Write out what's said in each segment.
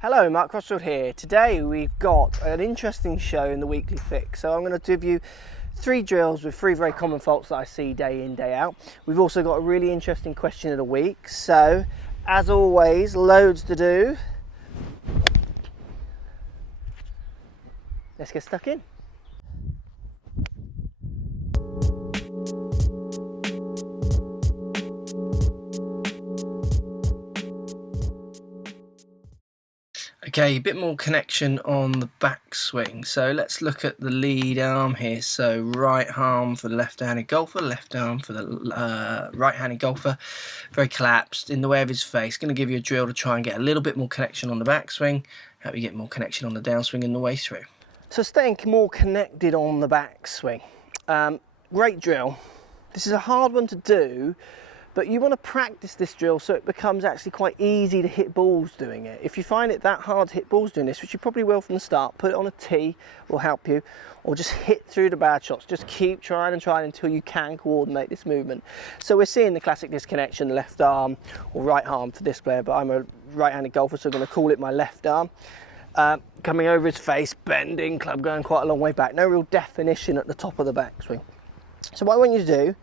Hello, Mark Crossfield here. Today we've got an interesting show in the weekly fix. So I'm going to give you 3 drills with 3 very common faults that I see day in, day out. We've also got a really interesting question of the week. So, as always, loads to do. Let's get stuck in. Okay, a bit more connection on the backswing. So let's look at the lead arm here. So right arm for the left-handed golfer, left arm for the right-handed golfer. Very collapsed in the way of his face. Going to give you a drill to try and get a little bit more connection on the backswing. Help you get more connection on the downswing and the way through. So staying more connected on the backswing. Great drill. This is a hard one to do, but you want to practice this drill so it becomes actually quite easy to hit balls doing it. If you find it that hard to hit balls doing this, which you probably will from the start, put it on a tee will help you, or just hit through the bad shots. Just keep trying and trying until you can coordinate this movement. So we're seeing the classic disconnection, left arm or right arm for this player, but I'm a right-handed golfer, so I'm going to call it my left arm. Coming over his face, bending, club going quite a long way back. No real definition at the top of the backswing. So what I want you to do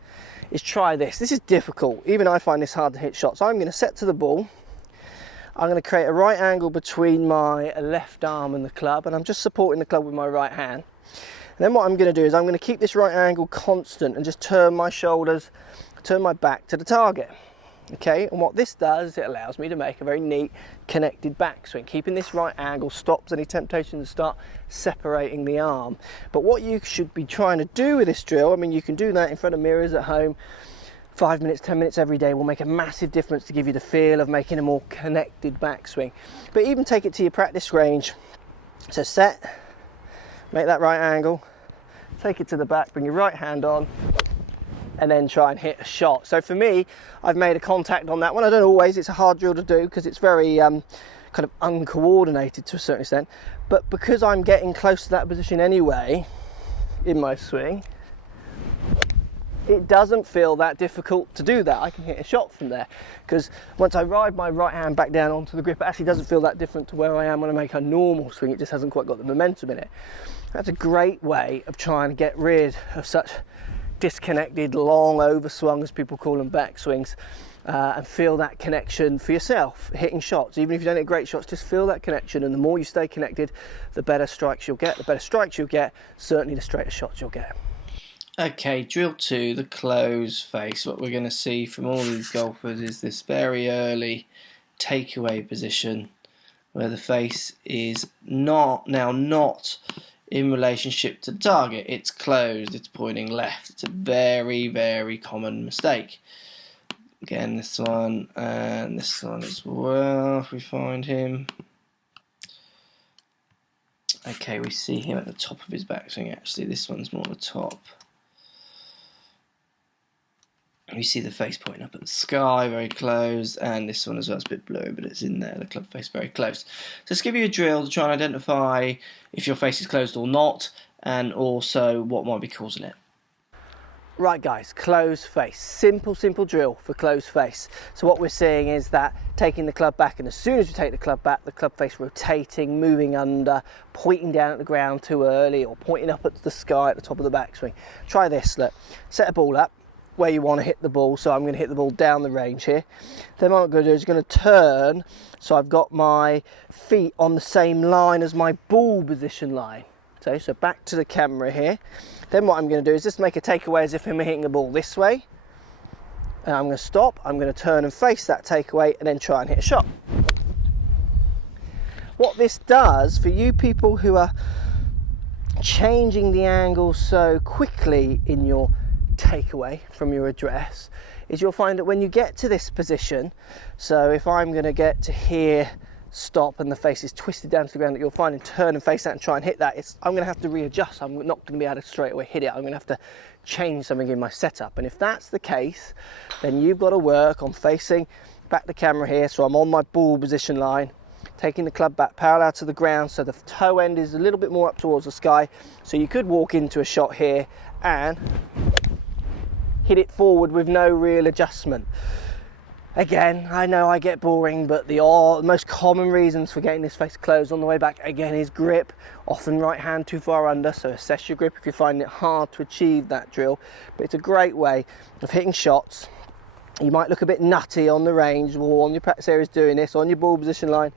is try this. This is difficult. Even I find this hard to hit shots. I'm going to set to the ball. I'm going to create a right angle between my left arm and the club, and I'm just supporting the club with my right hand. And then what I'm going to do is I'm going to keep this right angle constant and just turn my shoulders, turn my back to the target. Okay, and what this does is it allows me to make a very neat connected backswing. Keeping this right angle stops any temptation to start separating the arm. But what you should be trying to do with this drill, I mean, you can do that in front of mirrors at home. 5 minutes, 10 minutes every day will make a massive difference to give you the feel of making a more connected backswing. But even take it to your practice range. So set, make that right angle, take it to the back, bring your right hand on, and then try and hit a shot. So for me, I've made a contact on that one. I don't always, it's a hard drill to do because it's very kind of uncoordinated to a certain extent. But because I'm getting close to that position anyway in my swing, it doesn't feel that difficult to do that. I can hit a shot from there because once I ride my right hand back down onto the grip, it actually doesn't feel that different to where I am when I make a normal swing. It just hasn't quite got the momentum in it. That's a great way of trying to get rid of such disconnected, long overswung, as people call them, backswings, and feel that connection for yourself hitting shots. Even if you don't hit great shots, just feel that connection, and the more you stay connected, the better strikes you'll get. The better strikes you'll get, certainly the straighter shots you'll get. Okay, drill 2, the close face. What we're going to see from all these golfers is this very early takeaway position where the face is not in relationship to the target. It's closed, it's pointing left. It's a very, very common mistake. Again, this one and this one as well, if we find him. Okay, we see him at the top of his backswing actually. This one's more the top. We see the face pointing up at the sky, very close, and this one as well, it's a bit blurry, but it's in there, the club face very close. So let's give you a drill to try and identify if your face is closed or not, and also what might be causing it. Right guys, closed face. Simple drill for closed face. So what we're seeing is that taking the club back, and as soon as you take the club back, the club face rotating, moving under, pointing down at the ground too early, or pointing up at the sky at the top of the backswing. Try this, look. Set a ball up where you want to hit the ball, so I'm going to hit the ball down the range here. Then what I'm going to do is going to turn so I've got my feet on the same line as my ball position line. So back to the camera here. Then what I'm going to do is just make a takeaway as if I'm hitting the ball this way, and I'm going to stop, I'm going to turn and face that takeaway and then try and hit a shot. What this does for you people who are changing the angle so quickly in your takeaway from your address is you'll find that when you get to this position, so if I'm going to get to here, stop, and the face is twisted down to the ground, that you'll find and turn and face that and try and hit that, I'm going to have to readjust. I'm not going to be able to straight away hit it. I'm going to have to change something in my setup. And if that's the case, then you've got to work on facing back the camera here, so I'm on my ball position line, taking the club back parallel to the ground so the toe end is a little bit more up towards the sky. So you could walk into a shot here and hit it forward with no real adjustment. Again, I know I get boring, but the most common reasons for getting this face closed on the way back, again, is grip. Often right hand too far under, so assess your grip if you're finding it hard to achieve that drill. But it's a great way of hitting shots. You might look a bit nutty on the range or on your practice areas doing this, on your ball position line.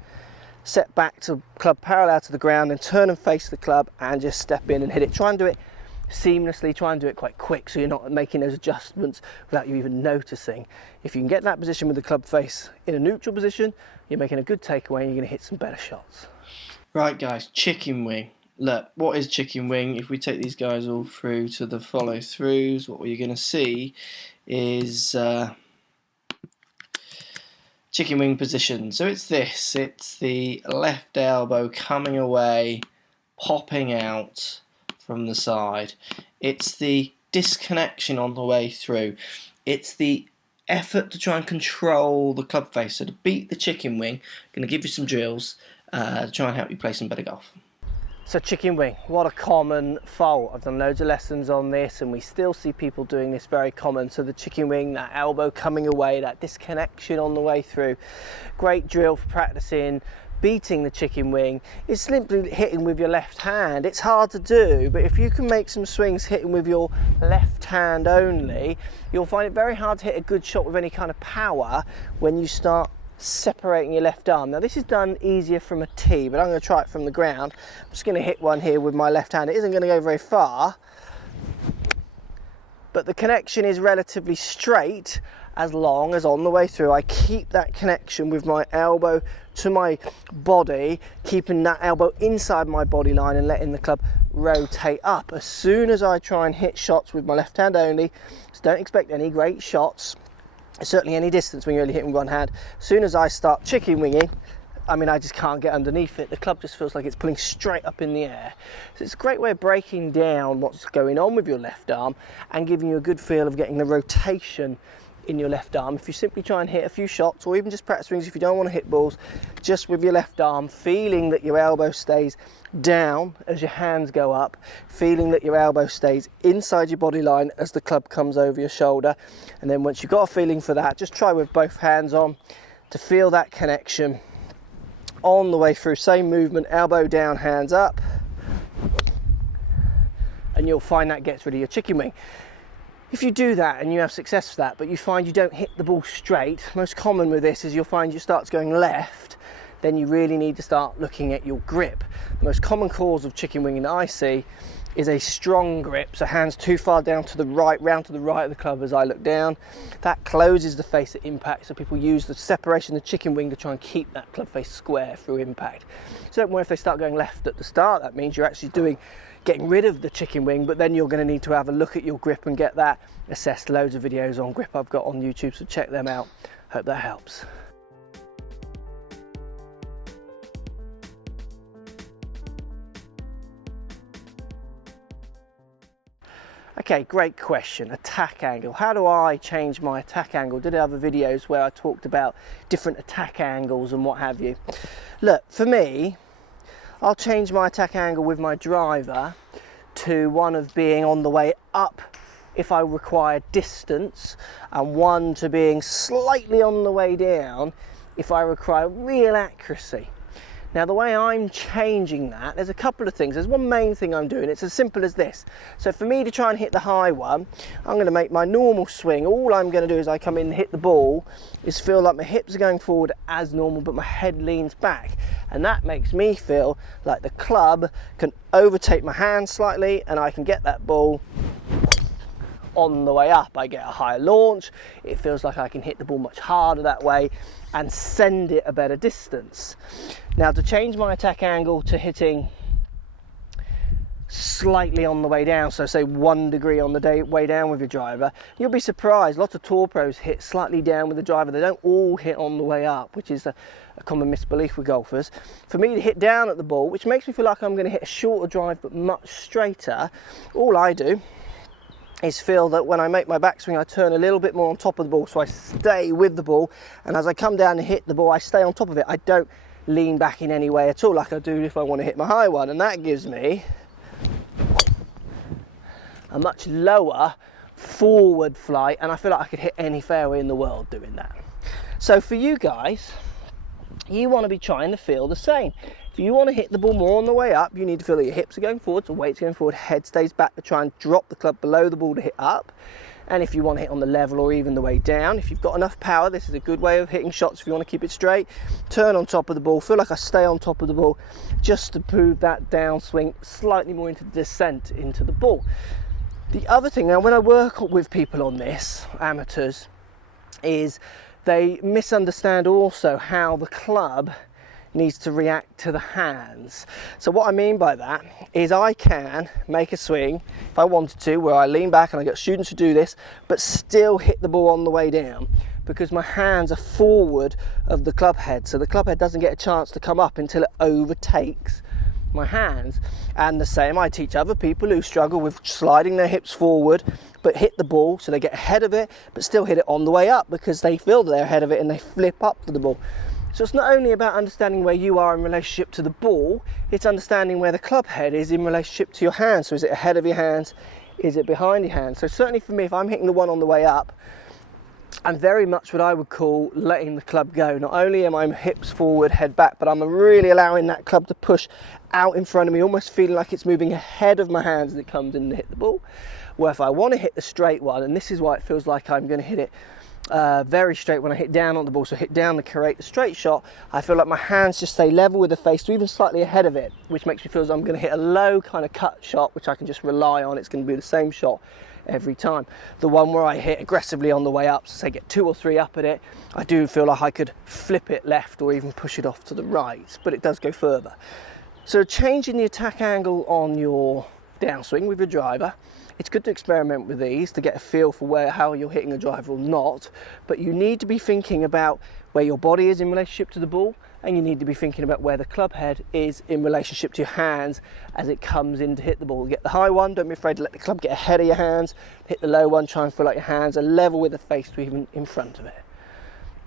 Set back to club parallel to the ground and turn and face the club and just step in and hit it. Try and do it seamlessly, try and do it quite quick so you're not making those adjustments without you even noticing. If you can get that position with the club face in a neutral position, you're making a good takeaway and you're going to hit some better shots. Right guys, chicken wing. Look, what is chicken wing? If we take these guys all through to the follow throughs, what we're going to see is chicken wing position. So it's this, it's the left elbow coming away, popping out from the side. It's the disconnection on the way through. It's the effort to try and control the club face. So to beat the chicken wing, I'm going to give you some drills to try and help you play some better golf. So chicken wing, what a common fault. I've done loads of lessons on this and we still see people doing this, very common. So the chicken wing, that elbow coming away, that disconnection on the way through. Great drill for practicing beating the chicken wing is simply hitting with your left hand. It's hard to do, but if you can make some swings hitting with your left hand only, you'll find it very hard to hit a good shot with any kind of power when you start separating your left arm. Now this is done easier from a tee, but I'm going to try it from the ground. I'm just going to hit one here with my left hand. It isn't going to go very far, but the connection is relatively straight as long as on the way through I keep that connection with my elbow to my body, keeping that elbow inside my body line and letting the club rotate up. As soon as I try and hit shots with my left hand only, so don't expect any great shots, certainly any distance when you're only hitting one hand. As soon as I start chicken winging, I mean, I just can't get underneath it. The club just feels like it's pulling straight up in the air. So it's a great way of breaking down what's going on with your left arm and giving you a good feel of getting the rotation in your left arm. If you simply try and hit a few shots, or even just practice swings if you don't want to hit balls, just with your left arm, feeling that your elbow stays down as your hands go up, feeling that your elbow stays inside your body line as the club comes over your shoulder. And then once you've got a feeling for that, just try with both hands on to feel that connection on the way through. Same movement, elbow down, hands up, and you'll find that gets rid of your chicken wing. If you do that and you have success with that, but you find you don't hit the ball straight, most common with this is you'll find you start going left, then you really need to start looking at your grip. The most common cause of chicken winging that I see is a strong grip, so hands too far down to the right, round to the right of the club as I look down. That closes the face at impact, so people use the separation of the chicken wing to try and keep that club face square through impact. So don't worry if they start going left at the start, that means you're actually getting rid of the chicken wing, but then you're going to need to have a look at your grip and get that assessed. Loads of videos on grip I've got on YouTube, so check them out. Hope that helps. Okay, great question. Attack angle. How do I change my attack angle? Did other videos where I talked about different attack angles and what have you. Look, for me, I'll change my attack angle with my driver to one of being on the way up if I require distance, and one to being slightly on the way down if I require real accuracy. Now the way I'm changing that, there's a couple of things. There's one main thing I'm doing. It's as simple as this. So for me to try and hit the high one, I'm going to make my normal swing. All I'm going to do as I come in and hit the ball is feel like my hips are going forward as normal, but my head leans back. And that makes me feel like the club can overtake my hand slightly and I can get that ball on the way up. I get a higher launch. It feels like I can hit the ball much harder that way and send it a better distance. Now to change my attack angle to hitting slightly on the way down, so say 1 degree on the way down with your driver, you'll be surprised. Lots of tour pros hit slightly down with the driver. They don't all hit on the way up, which is a common misbelief with golfers. For me to hit down at the ball, which makes me feel like I'm going to hit a shorter drive but much straighter, all I do is feel that when I make my backswing, I turn a little bit more on top of the ball, so I stay with the ball, and as I come down and hit the ball, I stay on top of it. I don't lean back in any way at all like I do if I want to hit my high one, and that gives me a much lower forward flight, and I feel like I could hit any fairway in the world doing that. So for you guys, you want to be trying to feel the same. If you want to hit the ball more on the way up, you need to feel that your hips are going forward, so weight's going forward, head stays back to try and drop the club below the ball to hit up. And if you want to hit on the level or even the way down, if you've got enough power, this is a good way of hitting shots. If you want to keep it straight, turn on top of the ball, feel like I stay on top of the ball, just to prove that downswing slightly more into descent into the ball. The other thing, now when I work with people on this, amateurs, is they misunderstand also how the club needs to react to the hands. So what I mean by that is I can make a swing if I wanted to, where I lean back, and I get students who do this, but still hit the ball on the way down, because my hands are forward of the club head, so the club head doesn't get a chance to come up until it overtakes my hands. And the same, I teach other people who struggle with sliding their hips forward but hit the ball, so they get ahead of it but still hit it on the way up because they feel they're ahead of it and they flip up to the ball. So it's not only about understanding where you are in relationship to the ball, it's understanding where the club head is in relationship to your hands. So is it ahead of your hands? Is it behind your hands? So certainly for me, if I'm hitting the one on the way up, I'm very much what I would call letting the club go. Not only am I hips forward, head back, but I'm really allowing that club to push out in front of me, almost feeling like it's moving ahead of my hands as it comes in to hit the ball. Where if I want to hit the straight one, and this is why it feels like I'm going to hit it very straight when I hit down on the ball, so hit down to create the straight shot, I feel like my hands just stay level with the face or even slightly ahead of it, which makes me feel as I'm going to hit a low kind of cut shot, which I can just rely on. It's going to be the same shot every time. The one where I hit aggressively on the way up, so say get 2 or 3 up at it, I do feel like I could flip it left or even push it off to the right, but it does go further. So changing the attack angle on your downswing with your driver, it's good to experiment with these to get a feel for how you're hitting a driver or not, but you need to be thinking about where your body is in relationship to the ball, and you need to be thinking about where the club head is in relationship to your hands as it comes in to hit the ball. Get the high one, don't be afraid to let the club get ahead of your hands. Hit the low one, try and feel like your hands are level with the face to even in front of it.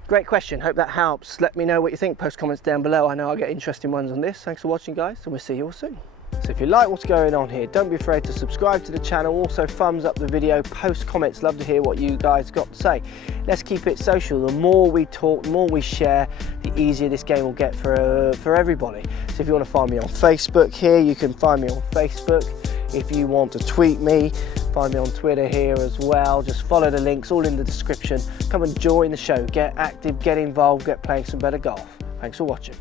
Great question, hope that helps. Let me know what you think, post comments down below. I know I'll get interesting ones on this. Thanks for watching, guys, and we'll see you all soon. So if you like what's going on here, don't be afraid to subscribe to the channel. Also thumbs up the video, post comments, love to hear what you guys got to say. Let's keep it social. The more we talk, the more we share, the easier this game will get for everybody. So if you want to find me on Facebook here, you can find me on Facebook. If you want to tweet me, find me on Twitter here as well. Just follow the links, all in the description. Come and join the show, get active, get involved, get playing some better golf. Thanks for watching.